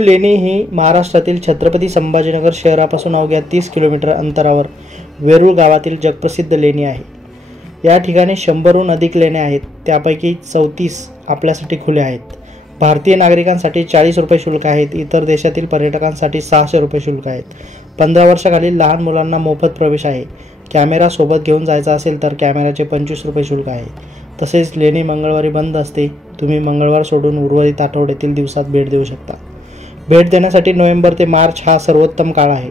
वेरूळ लेणी ही महाराष्ट्रातील छत्रपती संभाजीनगर शहरापासून अवघ्या 30 किलोमीटर अंतरावर वेरूळ गावातील जगप्रसिद्ध लेणी आहे। या ठिकाणी 100हून अधिक लेण्या आहेत, त्यापैकी 34 आपल्यासाठी खुले आहेत। भारतीय नागरिकांसाठी 40 रुपये शुल्क आहेत, इतर देशातील पर्यटकांसाठी 600 रुपये शुल्क आहेत। 15 वर्षाखालील लहान मुलांना मोफत प्रवेश आहे। कॅमेरा सोबत घेऊन जायचा असेल तर कॅमेऱ्याचे 25 रुपये शुल्क आहे। तसेच लेणी मंगळवारी बंद असते, तुम्ही मंगळवार सोडून उर्वरित आठवड्यातील दिवसात भेट देऊ शकता। भेट देण्यासाठी नोव्हेंबर ते मार्च हा सर्वोत्तम काळ आहे।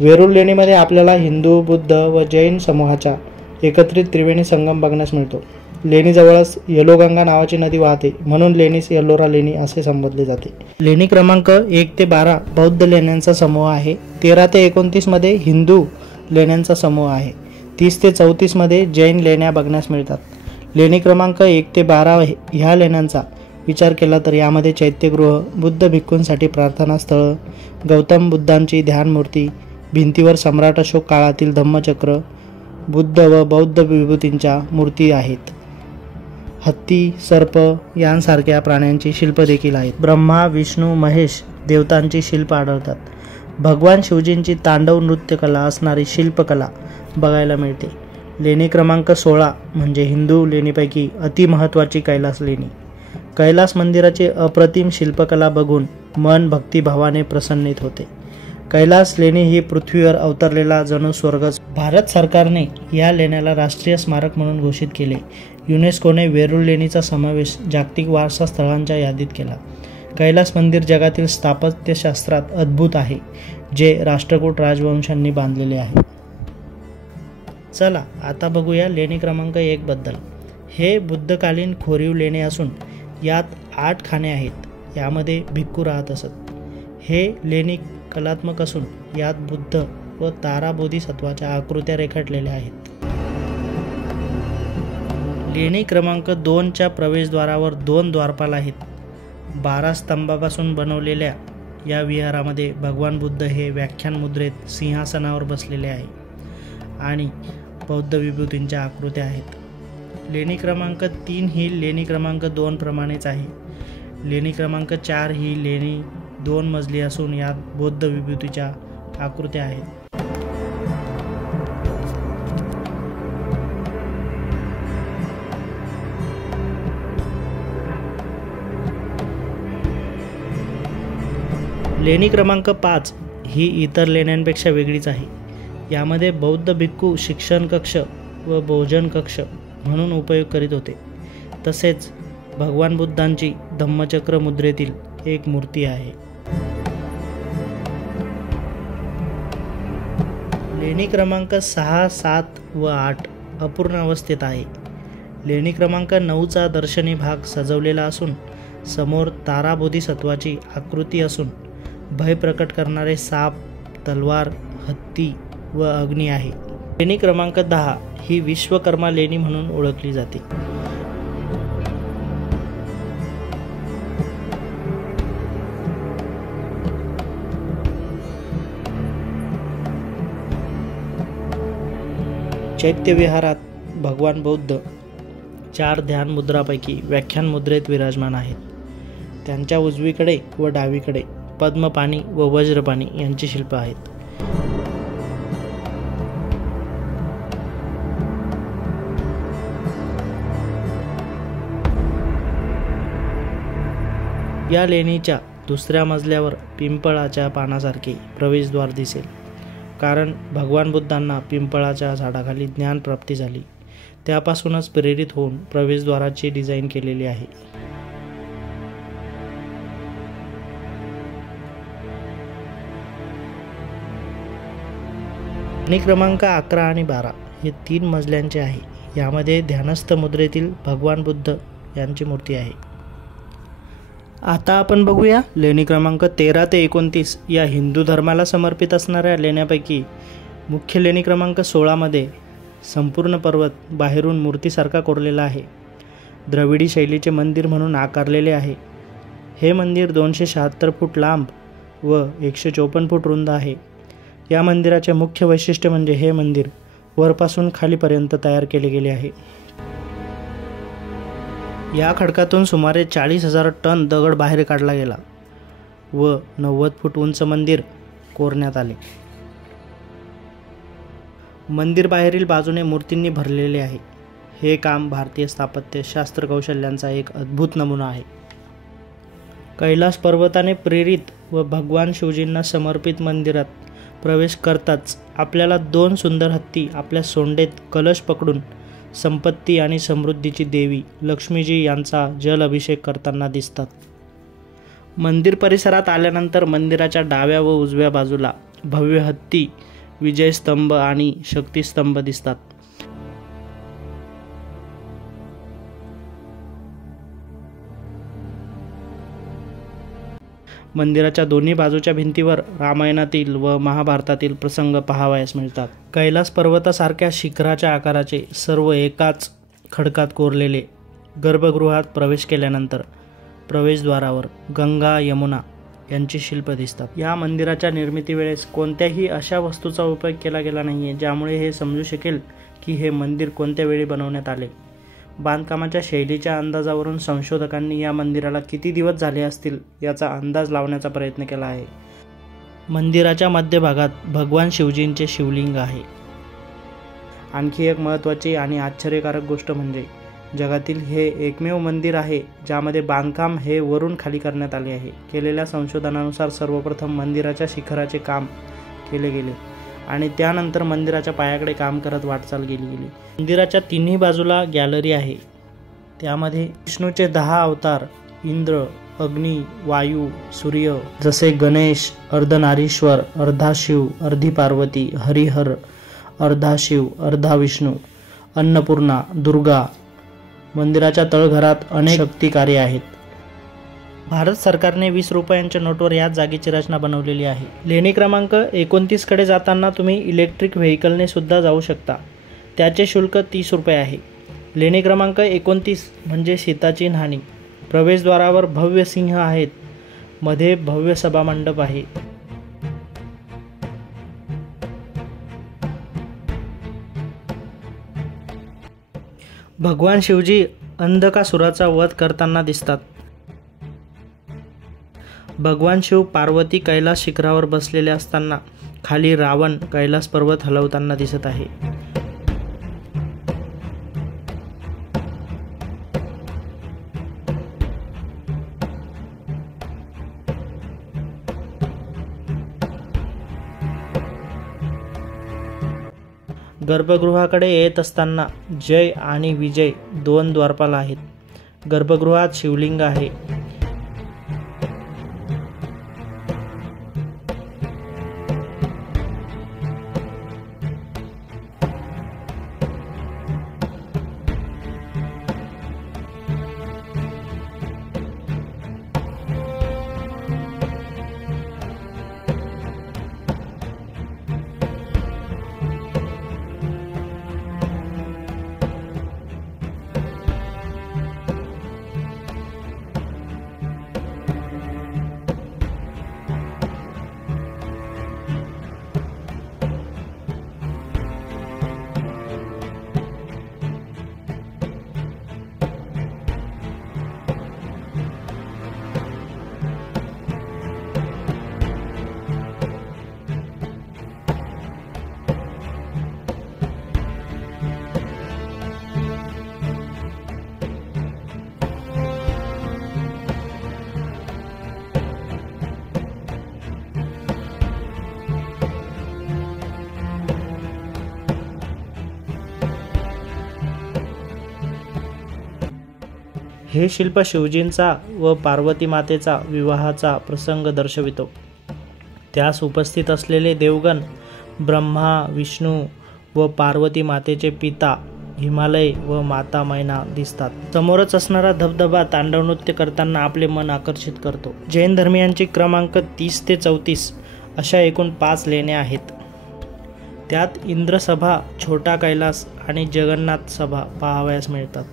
वेरूळ लेणीमध्ये आपल्याला हिंदू, बुद्ध व जैन समूहाचा एकत्रित त्रिवेणी संगम बघण्यास मिळतो। लेणीजवळच येलोगंगा नावाची नदी वाहते, म्हणून लेणीस येल्लोरा लेणी असे संबोधले जाते। लेणी क्रमांक 1 ते 12 बौद्ध लेण्यांचा समूह आहे। 13 ते 29 मध्ये हिंदू लेण्यांचा समूह आहे। 30 ते 34 मध्ये जैन लेण्या बघण्यास मिळतात। लेणी क्रमांक 1 ते 12 ह्या लेण्यांचा विचार केला तर यामध्ये चैत्यगृह, बुद्ध भिक्खूंसाठी प्रार्थनास्थळ, गौतम बुद्धांची ध्यान मूर्ती, भिंतीवर सम्राट अशोक काळातील धम्मचक्र, बुद्ध व बौद्ध विभूतींच्या मूर्ती आहेत। हत्ती, सर्प यांसारख्या प्राण्यांची शिल्प देखील आहेत। ब्रह्मा, विष्णू, महेश देवतांची शिल्प आढळतात। भगवान शिवजींची तांडव नृत्य कला असणारी शिल्पकला बघायला मिळते। लेणी क्रमांक 16 म्हणजे हिंदू लेणीपैकी अतिमहत्त्वाची कैलास लेणी। कैलास मंदिराची अप्रतिम शिल्पकला बघून मन भक्तिभावाने प्रसन्नित होते। कैलास लेणी ही पृथ्वीवर अवतरलेला जणू स्वर्गच। भारत सरकारने या लेण्याला राष्ट्रीय स्मारक म्हणून घोषित केले। युनेस्कोने वेरूळ लेणीचा समावेश जागतिक वारसा स्थळांच्या यादीत केला। कैलास मंदिर जगातील स्थापत्यशास्त्रात अद्भुत आहे, जे राष्ट्रकूट राजवंशांनी बांधलेले आहे। चला आता बघूया लेणी क्रमांक 1 बद्दल। हे बुद्धकालीन खोरीव लेणे असून यात 8 खाणे आहेत। यामध्ये भिक्खू राहत असत। हे लेणी कलात्मक असून यात बुद्ध व तारा बोधिसत्वाच्या आकृत्या रेखाटलेल्या आहेत। लेणी क्रमांक 2च्या प्रवेशद्वारावर 2 द्वारपाल आहेत। 12 स्तंभापासून बनवलेल्या या विहारामध्ये भगवान बुद्ध हे व्याख्यान मुद्रेत सिंहासनावर बसलेले आहे आणि बौद्ध विभूतींच्या आकृत्या आहेत। लेणी क्रमांक 3 ही लेणी क्रमांक 2 प्रमाणेच आहे। लेणी क्रमांक 4 ही लेणी 2 मजली असून यात बौद्ध विभूतीच्या आकृत्या आहेत। लेणी क्रमांक 5 ही इतर लेण्यांपेक्षा वेगळीच आहे। यामध्ये बौद्ध भिक्खू शिक्षण कक्ष व भोजन कक्ष म्हणून उपयोग करीत होते। तसेच भगवान बुद्धांची धम्मचक्र मुद्रेतील एक मूर्ती आहे। लेणी क्रमांक 6, 7 व 8 अपूर्ण अवस्थेत आहे। लेणी क्रमांक 9चा दर्शनी भाग सजवलेला असून समोर तारा बोधिसत्वाची आकृती असून भय प्रकट करणारे साप, तलवार, हत्ती व अग्नी आहे। लेणी क्रमांक 10 ही विश्वकर्मा लेणी म्हणून ओळखली जाते। चैत्य विहारात भगवान बौद्ध 4 ध्यान मुद्रापैकी व्याख्यान मुद्रेत विराजमान आहेत। त्यांच्या उजवीकडे व डावीकडे पद्मपाणी व वज्रपाणी यांची शिल्प आहेत। या लेणीच्या दुसऱ्या मजल्यावर पिंपळाच्या पानासारखे प्रवेशद्वार दिसेल, कारण भगवान बुद्धांना पिंपळाच्या झाडाखाली ज्ञान प्राप्ती झाली। त्यापासूनच प्रेरित होऊन प्रवेशद्वाराची डिझाईन केलेली आहे। लेणी क्रमांक 11 आणि 12 हे 3 मजल्यांचे आहे। यामध्ये ध्यानस्थ मुद्रेतील भगवान बुद्ध यांची मूर्ती आहे। आता आपण बघूया लेणी क्रमांक 13 ते 29 या हिंदू धर्माला समर्पित असणाऱ्या लेण्यापैकी मुख्य लेणी क्रमांक 16 मध्ये संपूर्ण पर्वत बाहेरून मूर्तीसारखा कोरलेला आहे। द्रविडी शैलीचे मंदिर म्हणून आकारलेले आहे। हे मंदिर 276 फूट लांब व 154 फूट रुंद आहे। या मंदिराचे मुख्य वैशिष्ट्य म्हणजे हे मंदिर वरपासून खालीपर्यंत तयार केले गेले आहे। या खडकातून सुमारे 40,000 टन दगड बाहेर काढला गेला। व 90 फूट उंच मंदिर कोरण्यात आले. मंदिर बाहेरील बाजूने मूर्तींनी भरलेले आहे. हे काम भारतीय स्थापत्य शास्त्र कौशल्यांचा एक अद्भुत नमुना आहे. कैलास पर्वताने प्रेरित व भगवान शिवजींना समर्पित मंदिरात प्रवेश करताच आपल्याला 2 सुंदर हत्ती आपल्या सोंडेत कलश पकडून संपत्ती आणि समृद्धीची देवी लक्ष्मीजी यांचा जल अभिषेक करताना दिसतात. मंदिर परिसरात आल्यानंतर मंदिराच्या डाव्या व उजव्या बाजूला भव्य हत्ती, विजयस्तंभ आणि शक्तिस्तंभ दिसतात. मंदिराच्या दोन्ही बाजूच्या भिंतीवर रामायणातील व महाभारतातील प्रसंग पाहावयास मिळतात. कैलास पर्वतासारख्या शिखराच्या आकाराचे सर्व एकाच खडकात कोरलेले गर्भगृहात प्रवेश केल्यानंतर प्रवेशद्वारावर गंगा, यमुना यांची शिल्प दिसतात. या मंदिराच्या निर्मितीवेळेस कोणत्याही अशा वस्तूचा उपयोग केला गेला नाहीये ज्यामुळे हे समजू शकेल की हे मंदिर कोणत्या वेळी बनवण्यात आले. बांधकामाच्या शैलीच्या अंदाजावरून संशोधकांनी या मंदिराला किती दिवस झाले असतील याचा अंदाज लावण्याचा प्रयत्न केला आहे. मंदिराच्या मध्यभागात भगवान शिवजींचे शिवलिंग आहे. आणखी एक महत्त्वाची आणि आश्चर्यकारक गोष्ट म्हणजे जगातील हे एकमेव मंदिर आहे ज्यामध्ये बांधकाम हे वरून खाली करण्यात आले आहे. केलेल्या संशोधनानुसार सर्वप्रथम मंदिराच्या शिखराचे काम केले गेले आणि त्यानंतर मंदिराच्या पायाकडे काम करत वाटचाल केली गेली. मंदिराच्या तिन्ही बाजूला गॅलरी आहे. त्यामध्ये विष्णूचे 10 अवतार इंद्र, अग्नी, वायू, सूर्य जसे गणेश, अर्धनारीश्वर, अर्धा शिव, अर्धी पार्वती, हरिहर, अर्धा शिव, अर्धा विष्णू, अन्नपूर्णा, दुर्गा. मंदिराच्या तळघरात अनेक शक्ती कार्ये आहेत. भारत सरकारने 20 रुपयांच्या नोटवर याच जागेची रचना बनवलेली आहे. लेणी क्रमांक 29 कडे जाताना तुम्ही इलेक्ट्रिक व्हेकलने सुद्धा जाऊ शकता. त्याचे शुल्क 30 रुपये आहे. लेणी क्रमांक 29 म्हणजे सीताची न्हाणी. प्रवेशद्वारावर भव्य सिंह आहेत. मध्ये भव्य सभामंडप आहे. भगवान शिवजी अंधकासुराचा वध करताना दिसतात. भगवान शिव पार्वती कैलास शिखरावर बसलेले असताना खाली रावण कैलास पर्वत हलवताना दिसत आहे. गर्भगृहाकडे येत असताना जय आणि विजय 2 द्वारपाल आहेत. गर्भगृहात शिवलिंग आहे. हे शिल्प शिवजींचा व पार्वती मातेचा विवाहाचा प्रसंग दर्शवितो. त्यास उपस्थित असलेले देवगण ब्रह्मा, विष्णू व पार्वती मातेचे पिता हिमालय व माता मैना दिसतात. समोरच असणारा धबधबा तांडव नृत्य करताना आपले मन आकर्षित करतो. जैन धर्मियांची क्रमांक 30 ते 34 अशा एकूण 5 लेण्या आहेत. त्यात इंद्रसभा, छोटा कैलास आणि जगन्नाथ सभा पाहावयास मिळतात.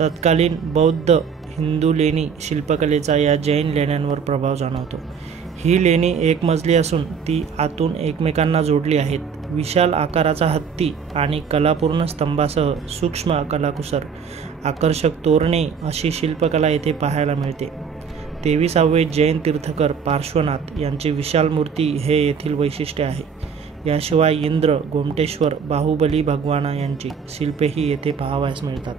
तत्कालीन बौद्ध हिंदू लेणी शिल्पकलेचा या जैन लेण्यांवर प्रभाव जाणवतो. ही लेणी एक मजली असून ती आतून एकमेकांना जोडली आहेत. विशाल आकाराचा हत्ती आणि कलापूर्ण स्तंभासह सूक्ष्म कलाकुसर, आकर्षक तोरणे अशी शिल्पकला येथे पाहायला मिळते. 23वे जैन तीर्थकर पार्श्वनाथ यांची विशाल मूर्ती हे येथील वैशिष्ट्य आहे. याशिवाय इंद्र, गोमटेश्वर, बाहुबली भगवान यांची शिल्पेही येथे पाहावयास मिळतात.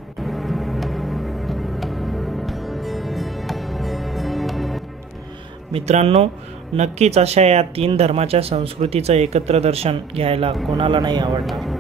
मित्रांनो, नक्कीच अशा या 3 धर्माच्या संस्कृतीचं एकत्र दर्शन घ्यायला कोणाला नाही आवडणार.